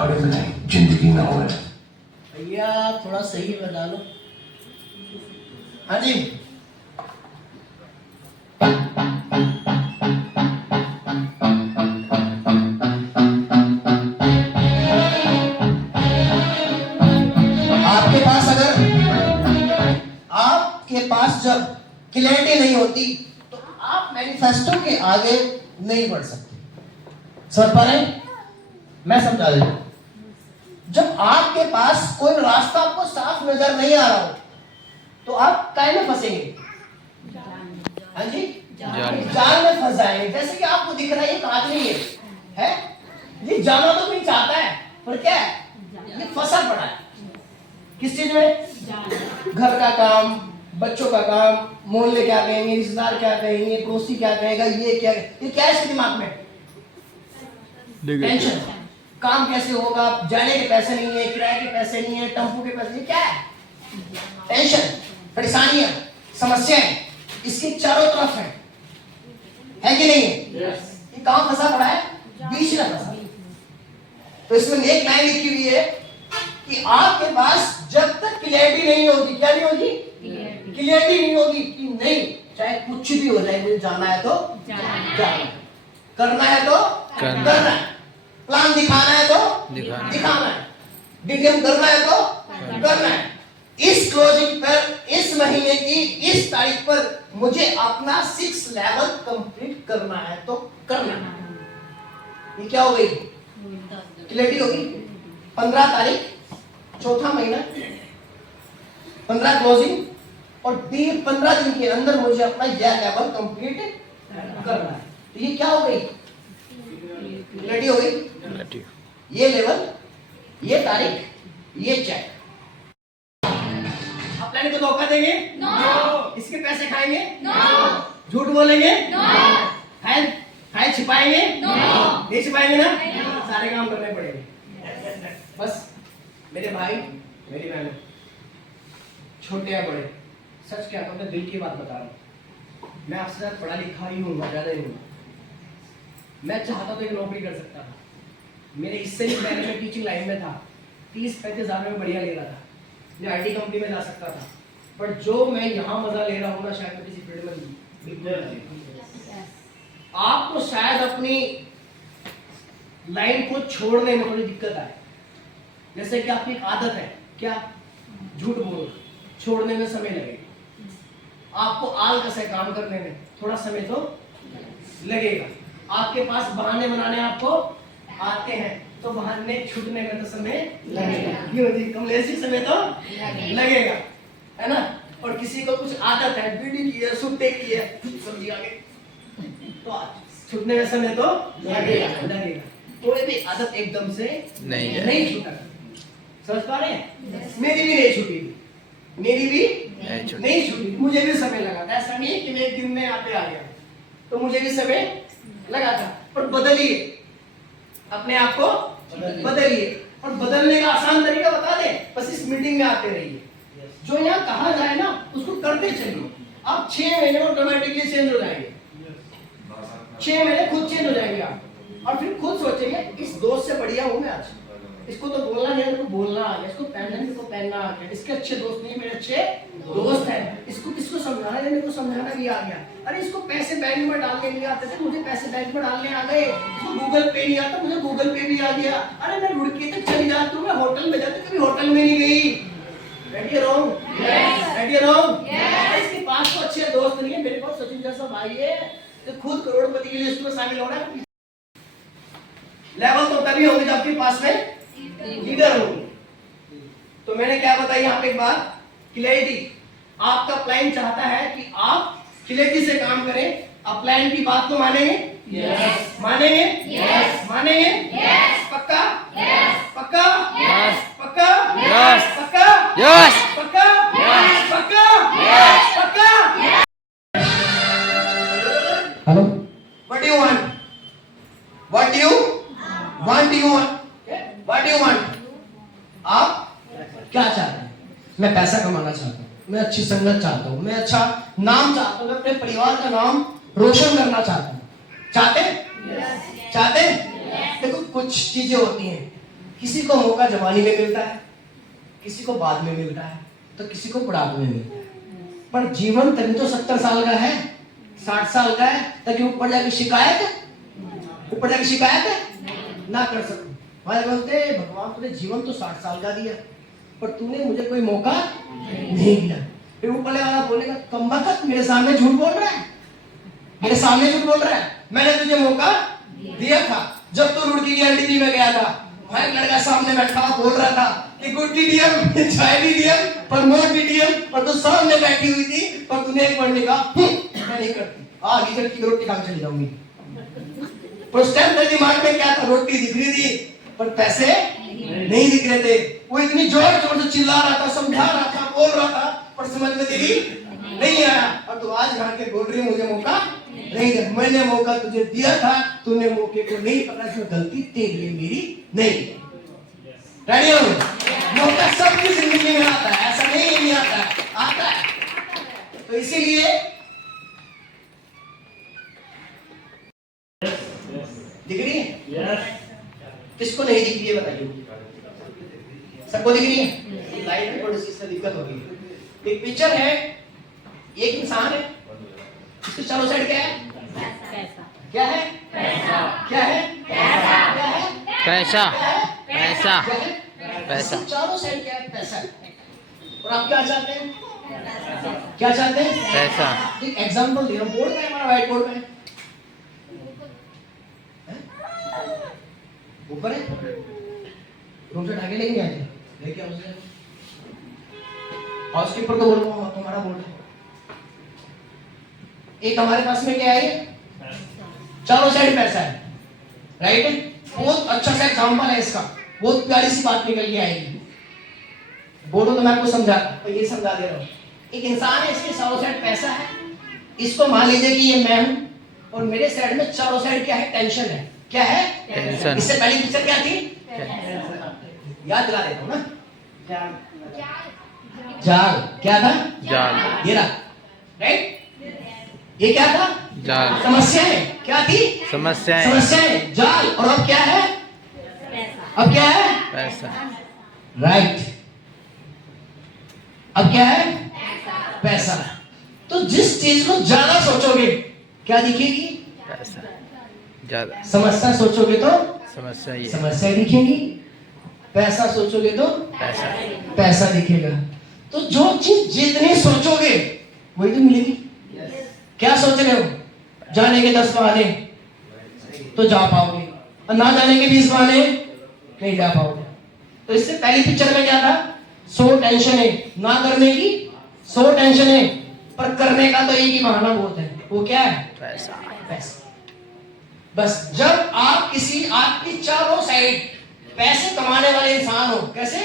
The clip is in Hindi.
थोड़े में जिंदगी में हो रहे। भैया थोड़ा सही बता लो। हाँ जी, आपके पास जब क्लैरिटी नहीं होती तो आप मैनिफेस्टो के आगे नहीं बढ़ सकते। समझ पा रहे हैं? मैं समझा देता हूं। जब आपके पास कोई रास्ता आपको साफ नजर नहीं आ रहा हो तो आप काहे में फंसेंगे? हाँ जी, जाल में फंस जाएंगे। जैसे कि आपको दिख रहा है ये आदमी है ये जाना तो नहीं चाहता है, पर क्या है, ये फंसा पड़ा है। किस चीज में? घर का काम, बच्चों का काम, मोहल्ले क्या कहेंगे, रिश्तेदार क्या कहेंगे, पड़ोसी क्या कहेगा, ये क्या है इसके दिमाग में? टेंशन। काम कैसे होगा, जाने के पैसे नहीं है, किराए के पैसे नहीं है, टेम्पो के पैसे नहीं, क्या है? टेंशन, परेशानियां, समस्याएं इसके चारों तरफ है कि नहीं है? ये कहां फंसा पड़ा है? बीच में फंसा। तो इसमें एक लाइन लिखी हुई है कि आपके पास जब तक क्लैरिटी नहीं होगी, क्या नहीं होगी? क्लैरिटी नहीं होगी कि नहीं, चाहे कुछ भी हो जाए, मुझे जाना है तो जाना, करना है तो करना है, प्लान दिखाना है तो दिखाना है, डिटेल करना है तो करना है। इस क्लोजिंग पर इस महीने की इस तारीख पर मुझे अपना 6 लेवल कंप्लीट करना है तो करना है। ये क्या हो गई? क्लैरिटी होगी। 15 तारीख, चौथा महीना, 15 क्लोजिंग और 15 दिन के अंदर मुझे अपना यह लेवल कंप्लीट करना है। तो ये क्या हो गई? क्लैरिटी हो गई। ये लेवल, ये तारीख, ये चेक। आप प्लान को धोखा देंगे? नो। इसके पैसे खाएंगे? नो। झूठ बोलेंगे? नो। फाइल छिपाएंगे? नो। नहीं छिपाएंगे ना? सारे काम करने पड़ेंगे। बस मेरे भाई, मेरी बहनों, छोटे या बड़े, सच क्या कहूं, मैं दिल की बात बता रहा हूं। मैं आपसे ज्यादा पढ़ा लिखा ही हूँ, ज्यादा ही हूँ। मैं चाहता तो एक नौकरी कर सकता था। मेरे इससे भी पहले मैं टीचिंग लाइन में था, 30-35 हजार में बढ़िया ले रहा था, मैं आईटी कंपनी में जा सकता था। पर जो मैं यहाँ मजा ले रहा हूँ ना, शायद किसी फील्ड में नहीं। आपको शायद अपनी लाइन को छोड़ने में थोड़ी दिक्कत आए। जैसे कि आपकी एक आदत है, क्या? झूठ बोलो, छोड़ने में समय लगेगा। आपको आलस है काम करने में, थोड़ा समय तो लगेगा। आपके पास बहाने बनाने आपको आते हैं, तो बहाने छूटने में तो समय लगेगा। क्यों जी? कमलेश समय तो लगेगा, है ना? और किसी को कुछ आदत है, बीड़ी की है, सुट्टे की है, समझी आगे, तो छूटने में समय तो लगेगा। कोई भी आदत एकदम से नहीं छूटा। समझ पा रहे हैं? मेरी भी नहीं छूटी थी, मेरी भी नहीं छूटी, मुझे भी समय लगा था। ऐसा नहीं है कि मैं एक दिन में आते आ गया, तो मुझे भी समय लगा था। पर बदलिए, अपने आप को बदलिए। और बदलने का आसान तरीका बता दे, बस इस मीटिंग में आते रहिए। जो यहाँ कहा जाए ना, उसको करते चलिए। आप 6 महीने में ऑटोमेटिकली चेंज हो जाएंगे। 6 महीने खुद चेंज हो जाएंगे आप, और फिर खुद सोचेंगे इस दोस्त से बढ़िया हूँ मैं आज। इसको तो बोलना नहीं, मेरे को बोलना आ गया, इसको पहनना नहीं, मेरे को पहनना आ गया। इसके अच्छे दोस्त नहीं, मेरे अच्छे दोस्त हैं। इसको किसको समझाना है, मेरे को समझाना भी आ गया। अरे इसको पैसे बैंक में डालने नहीं आते थे, मुझे पैसे बैंक में डालने आ गए। इसको गूगल पे नहीं आता, मुझे गूगल पे भी आ गया। अरे मैं रुड़की तक चली जाती हूँ, मैं होटल में जाती, कभी होटल में नहीं गई। रेडी रहो, रेडी रहो। इसके पास तो अच्छे दोस्त नहीं है, मेरे पास सचिन जैसा भाई है, तो खुद करोड़पति की लिस्ट में शामिल होना है। लेवल तो तभी होगी जब आपके पास में लीडर होगी। तो मैंने क्या बताया यहाँ पे एक बात, क्लैरिटी। आपका क्लाइंट चाहता है कि आप क्लैरिटी से काम करें। आप क्लाइंट की बात को मानेंगे? यस। मानेंगे? यस। मानेंगे? यस। पक्का? यस। पक्का? यस। पक्का? यस। पक्का? यस। पक्का? यस। पक्का? यस। पक्का? Hello, what do you want? What do you want? You want What do you want? आप क्या चाहते हैं? मैं पैसा कमाना चाहता हूँ, मैं अच्छी संगत चाहता हूँ, मैं अच्छा नाम चाहता हूँ, मैं अपने परिवार का नाम रोशन करना चाहता हूँ। चाहते? चाहते? देखो कुछ चीजें होती हैं किसी को मौका जवानी में मिलता है, किसी को बाद में मिलता है, तो किसी को बुढ़ापे में मिलता है। पर जीवन तभी तो 70 साल का है, 60 साल का है, ताकि ऊपर जाके शिकायत ना कर सकूं। भाई बोलते भगवान तूने जीवन तो 60 साल का दिया, पर तूने मुझे कोई मौका नहीं दिया। फिर ऊपर वाला बोलेगा कमबख्त मेरे सामने झूठ बोल रहा है, मैंने तुझे मौका दिया था। जब तू रुड़की की एलडीडी में गया था, वहां एक लड़का सामने बैठा बोल रहा था कि गुड टीडीएम, चाय टीडीएम, पर मोर टीडीएम, और तू सामने बैठी हुई थी, पर तूने एक बार कहा मैं नहीं करती, आगे चल की रोटी खा के चली जाऊंगी। पर उस टाइम तेरे दिमाग में क्या था? रोटी दिख रही थी पर पैसे नहीं दिख रहे थे। वो इतनी जोर जोर से चिल्ला रहा था, समझा रहा था, बोल रहा था, पर समझ में तेरी नहीं आया। और तू आज भाग के बोल रही है मुझे मौका नहीं दिया। मैंने मौका तुझे दिया था, तूने मौके को नहीं पकड़ा, इसमें गलती तेरी है, मेरी नहीं। रेडी हो? मौका सबकी जिंदगी में आता है, ऐसा नहीं आता है। तो इसीलिए दिख रही है? yes. किसको नहीं दिख रही है बताइए? सबको दिख रही है? लाइट में थोड़ी सी इसमें दिक्कत होगी। एक पिक्चर है, एक इंसान है, इसके चारों साइड क्या है? क्या है? पैसा। चारों साइड क्या है? पैसा। और आप क्या चाहते हैं? पैसा। एक एग्जांपल दे रहा हूं, बोर्ड पे हमारा व्हाइट बोर्ड पे ऊपर है, रूम से ढाके लेके आए थे, लेके आओ उसे। हाउसकीपर को बोलो तुम्हारा बोर्ड है। एक हमारे पास में क्या है? चारों साइड पैसा है, राइट? बहुत अच्छा सा एग्जांपल है इसका, बहुत प्यारी सी बात निकल के आएगी। बोलो तो मैं आपको समझा, तो ये समझा दे रहा हूँ। एक इंसान है, इसके चारों साइड पैसा है, इसको मान लीजिए कि ये मैं हूं, और मेरे साइड में चारों साइड क्या है? टेंशन है। क्या है? टेंशन। इससे पहली पिक्चर क्या थी? याद दिला देता हूं ना। जाल। क्या था? जाल। ये रहा, राइट? ये क्या था? जाल। समस्याएं क्या थी? समस्याएं, जाल। और अब क्या है? पैसा। राइट। अब क्या है? पैसा। तो जिस चीज को ज्यादा सोचोगे क्या दिखेगी? पैसा। ज्यादा। समस्या सोचोगे तो समस्या दिखेगी, पैसा सोचोगे तो पैसा दिखेगा। तो जो चीज जितनी सोचोगे वही तो मिलेगी। क्या सोच रहे हो? जाने के 10 बहाने तो जा पाओगे, और ना जाने के 20 बहाने नहीं जा पाओगे। तो इससे पहली पिक्चर में क्या था? 100 टेंशन है, ना करने की 100 टेंशन है, पर करने का तो एक ही बहाना बहुत है। वो क्या है? पैसा। बस जब आप आपकी चारों साइड पैसे कमाने वाले इंसान हो, कैसे?